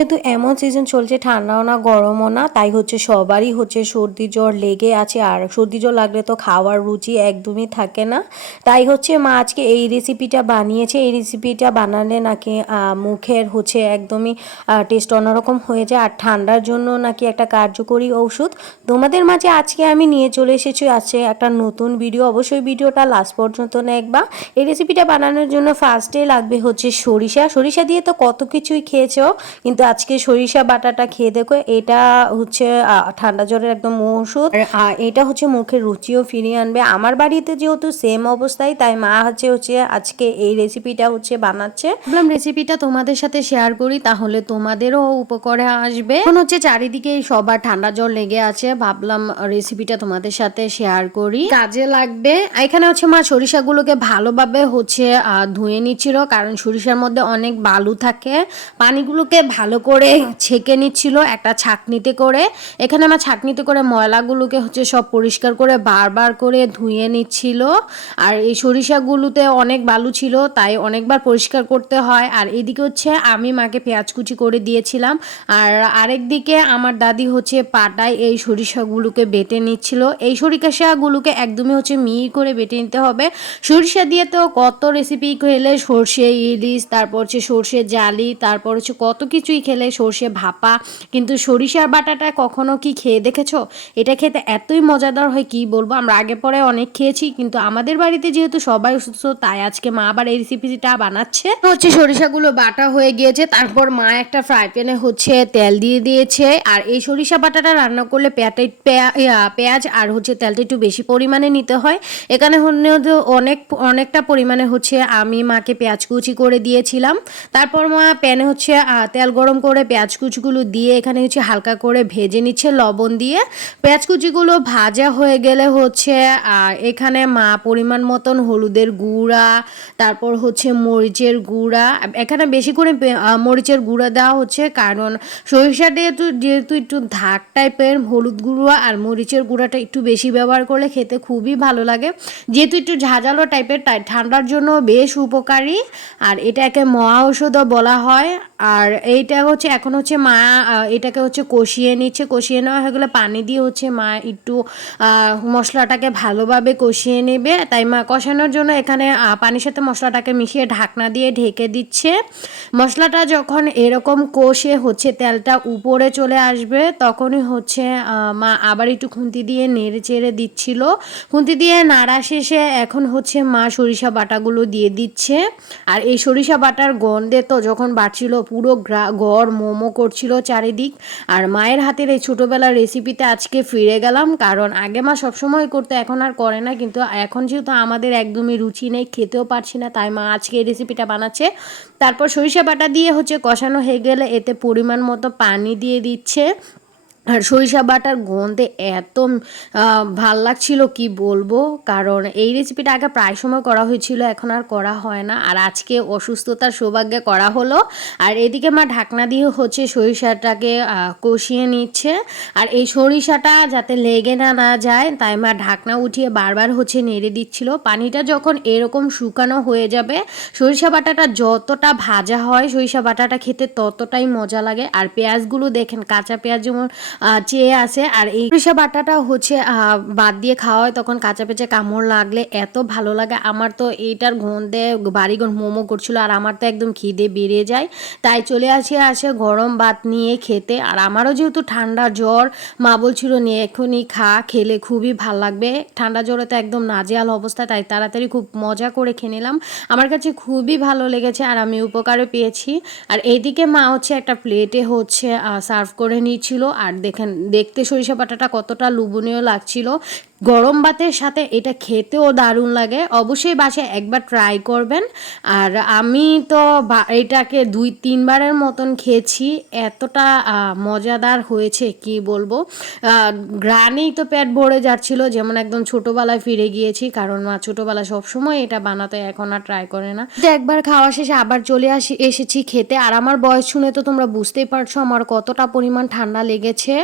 যেহেতু এমন সিজন চলছে, ঠান্ডাও না, গরমও না, তাই হচ্ছে সবারই হচ্ছে সর্দি জ্বর লেগে আছে। আর সর্দি জ্বর লাগলে তো খাওয়ার রুচি একদমই থাকে না। তাই হচ্ছে মা আজকে এই রেসিপিটা বানিয়েছে। এই রেসিপিটা বানালে নাকি মুখের হচ্ছে একদমই টেস্ট অন্যরকম হয়ে যায়। আর ঠান্ডার জন্য নাকি একটা কার্যকরী ঔষধ। তোমাদের মাঝে আজকে আমি নিয়ে চলে এসেছি। আছে একটা নতুন ভিডিও অবশ্যই ভিডিওটা লাস্ট পর্যন্ত দেখবা। এই রেসিপিটা বানানোর জন্য ফার্স্টে লাগবে হচ্ছে সরিষা। সরিষা দিয়ে তো কত কিছুই খেয়েছো, কিন্তু আজকে সরিষা বাটাটা খেয়ে দেখো এটা হচ্ছে ঠান্ডা জ্বরের একদম ওষুধ। আর, এটা হচ্ছে মুখের রুচিও ফিরিয়ে আনবে। আমার বাড়িতে যেহেতু সেম অবস্থায় তাই মা হচ্ছে হচ্ছে আজকে এই রেসিপিটা হচ্ছে বানাচ্ছে। ভাবলাম রেসিপিটা তোমাদের সাথে শেয়ার করি তাহলে তোমাদেরও উপকারে আসবে। এখন হচ্ছে চারিদিকে সবার ঠান্ডা জ্বর লেগে আছে ভাবলাম রেসিপিটা তোমাদের সাথে শেয়ার করি। কাজে লাগবে। এখানে হচ্ছে মা সরিষাগুলোকে ভালোভাবে হচ্ছে ধুয়ে নিচ্ছিল কারণ সরিষার মধ্যে অনেক বালু থাকে। পানিগুলোকে ভালো করে ছেঁকে নিচ্ছিল একটা ছাকনিতে করে। এখানে আমার ছাকনিতে করে ময়লাগুলোকে হচ্ছে সব পরিষ্কার করে বারবার করে ধুয়ে নিচ্ছিল। আর এই সরিষাগুলোতে অনেক বালু ছিল, তাই অনেকবার পরিষ্কার করতে হয়। আর এদিকে হচ্ছে আমি মাকে পেঁয়াজ কুচি করে দিয়েছিলাম। আর আরেক দিকে আমার দাদি হচ্ছে পাটায় এই সরিষাগুলোকে বেটে নিচ্ছিল। এই সরিষাগুলোকে একদমই হচ্ছে মিহি করে বেটে নিতে হবে। সরিষা দিয়ে তো কত রেসিপি খেলে সর্ষে ইলিশ, তারপর হচ্ছে সর্ষে জালি, তারপর হচ্ছে কত কিছুই খেলে সর্ষে ভাপা। কিন্তু সরিষার বাটাটা কখনো কি খেয়ে দেখেছ? এটা খেতে এতই মজাদার হয় কি বলব? আমরা আগে পরে অনেক খেয়েছি, কিন্তু আমাদের বাড়িতে যেহেতু সবাই অসুস্থ, তাই আজকে মা আবার এই রেসিপিটা বানাচ্ছে। হচ্ছে সরিষাগুলো বাটা হয়ে গিয়েছে, তারপর মা একটা ফ্রাই প্যানে হচ্ছে তেল দিয়ে দিয়েছে। আর এই সরিষা বাটাটা রান্না করলে পেঁয়াজ আর হচ্ছে তেলটা একটু বেশি পরিমাণে নিতে হয়। এখানে অনেক, অনেকটা পরিমাণে হচ্ছে আমি মাকে পেঁয়াজ কুচি করে দিয়েছিলাম। তারপর মা প্যানে হচ্ছে তেল গরম করে পেঁয়াজ কুচিগুলো দিয়ে এখানে হচ্ছে হালকা করে ভেজে নিচ্ছে, লবণ দিয়ে। পেঁয়াজ কুচিগুলো ভাজা হয়ে গেলে হচ্ছে এখানে মা পরিমাণ মতন হলুদের গুঁড়া, তারপর হচ্ছে মরিচের গুঁড়া। এখানে বেশি করে মরিচের গুঁড়া দেওয়া হচ্ছে কারণ সরিষা দিয়ে যেহেতু যেহেতু একটু ধাক টাইপের হলুদ গুঁড়া আর মরিচের গুঁড়াটা একটু বেশি ব্যবহার করলে খেতে খুবই ভালো লাগে। যেহেতু একটু ঝাঁঝালো টাইপের ঠান্ডার জন্য বেশ উপকারী। আর এটাকে মহা ঔষধও বলা হয়। আর এইটা হচ্ছে, এখন হচ্ছে মা এটাকে হচ্ছে কষিয়ে নিচ্ছে, কষিয়ে নেওয়া হয়ে গেলে পানি দিয়ে হচ্ছে মা একটু মশলাটাকে ভালোভাবে কষিয়ে নেবে। তাই মা কষানোর জন্য এখানে পানির সাথে মশলাটাকে মিশিয়ে ঢাকনা দিয়ে ঢেকে দিচ্ছে। মশলাটা যখন এরকম কষে হচ্ছে, তেলটা উপরে চলে আসবে, তখনই হচ্ছে মা আবার একটু খুন্তি দিয়ে নেড়ে চেড়ে দিচ্ছিল। খুন্তি দিয়ে নাড়া শেষে এখন হচ্ছে মা সরিষা বাটাগুলো দিয়ে দিচ্ছে। আর এই সরিষা বাটার গন্ধে তো যখন বাড়ছিল, পুরো গ্রা- ঘর মোমো করছিল চারিদিক। আর মায়ের হাতের এই ছোটোবেলার রেসিপিতে আজকে ফিরে গেলাম। কারণ আগে মা সবসময় করতো, এখন আর করে না। কিন্তু এখন যেহেতু আমাদের একদমই রুচি নেই, খেতেও পারছি না, তাই মা আজকে এই রেসিপিটা বানাচ্ছে। তারপর সরিষা বাটা দিয়ে হচ্ছে কষানো হয়ে গেলে এতে পরিমাণ মতো পানি দিয়ে দিচ্ছে। আর সরিষা বাটার গন্ধে এত ভালো লাগছিল, কি বলব? কারণ এই রেসিপিটা আগে প্রায় সময় করা হয়েছিল, এখন আর করা হয় না। আর আজকে অসুস্থতার সৌভাগ্যে করা হলো। আর এদিকে মা ঢাকনা দিয়ে হচ্ছে সরিষাটাকে কষিয়ে নিচ্ছে। আর এই সরিষাটা যাতে লেগে না না যায়, তাই মা ঢাকনা উঠিয়ে বারবার হচ্ছে নেড়ে দিচ্ছিল। পানিটা যখন এরকম শুকানো হয়ে যাবে, সরিষা বাটাটা যতটা ভাজা হয়, সরিষা বাটাটা খেতে ততটাই মজা লাগে। আর পেঁয়াজগুলো দেখেন, কাঁচা পেঁয়াজ যেমন চেয়ে আছে। আর এই সরিষা বাটাটা হচ্ছে বাদ দিয়ে খাওয়া হয় তখন কাঁচা পেঁচে কামড় লাগলে এত ভালো লাগে। আমার তো এইটার গন্ধে বাড়িঘর মোমো করছিল আর আমার তো একদম খিদে বেড়ে যায়। তাই চলে আসি, আসে গরম ভাত নিয়ে খেতে। আর আমারও যেহেতু ঠান্ডা জ্বর, মা বলছিল নিয়ে এখনই খা, খেলে খুবই ভালো লাগবে। ঠান্ডা জ্বরে তো একদম নাজেহাল অবস্থা, তাই তাড়াতাড়ি খুব মজা করে খেয়ে নিলাম। আমার কাছে খুবই ভালো লেগেছে আর আমি উপকারও পেয়েছি। আর এইদিকে মা হচ্ছে একটা প্লেটে হচ্ছে সার্ভ করে নিয়েছিল আর দেখেন দেখতে সরিষা বাটাটা কতটা লুবনীয় লাগছিল। গরম ভাতের সাথে এটা খেতেও দারুণ লাগে। অবশ্যই বাসায় একবার ট্রাই করবেন। আর আমি তো এটাকে দুই, তিনবারের মতন খেয়েছি। এতটা মজাদার হয়েছে, কি বলব? গ্রানেই তো পেট ভরে যাচ্ছিল। যেমন একদম ছোটোবেলায় ফিরে গিয়েছি, কারণ মা ছোটোবেলায় সবসময় এটা বানাতে এখন আর ট্রাই করে না। তো একবার খাওয়া শেষে আবার চলে আসি, এসেছি খেতে। আর আমার বয়স শুনে তো তোমরা বুঝতেই পারছ, আমার কতটা পরিমাণ ঠান্ডা লেগেছে।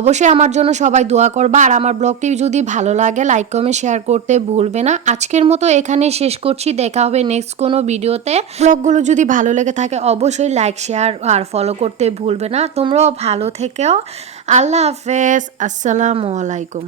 অবশ্যই আমার জন্য সবাই দোয়া করবা। আর আমার ব্লগটি যদি ভালো লাগে লাইক কমেন্ট শেয়ার করতে ভুলবে না। আজকের মতো এখানে শেষ করছি। দেখা হবে নেক্সট কোনো ভিডিওতে ব্লগগুলো যদি ভালো লেগে থাকে, অবশ্যই লাইক শেয়ার আর ফলো করতে ভুলবে না। তোমরাও ভালো থেকেও। আল্লাহ হাফেজ। আসসালামু আলাইকুম।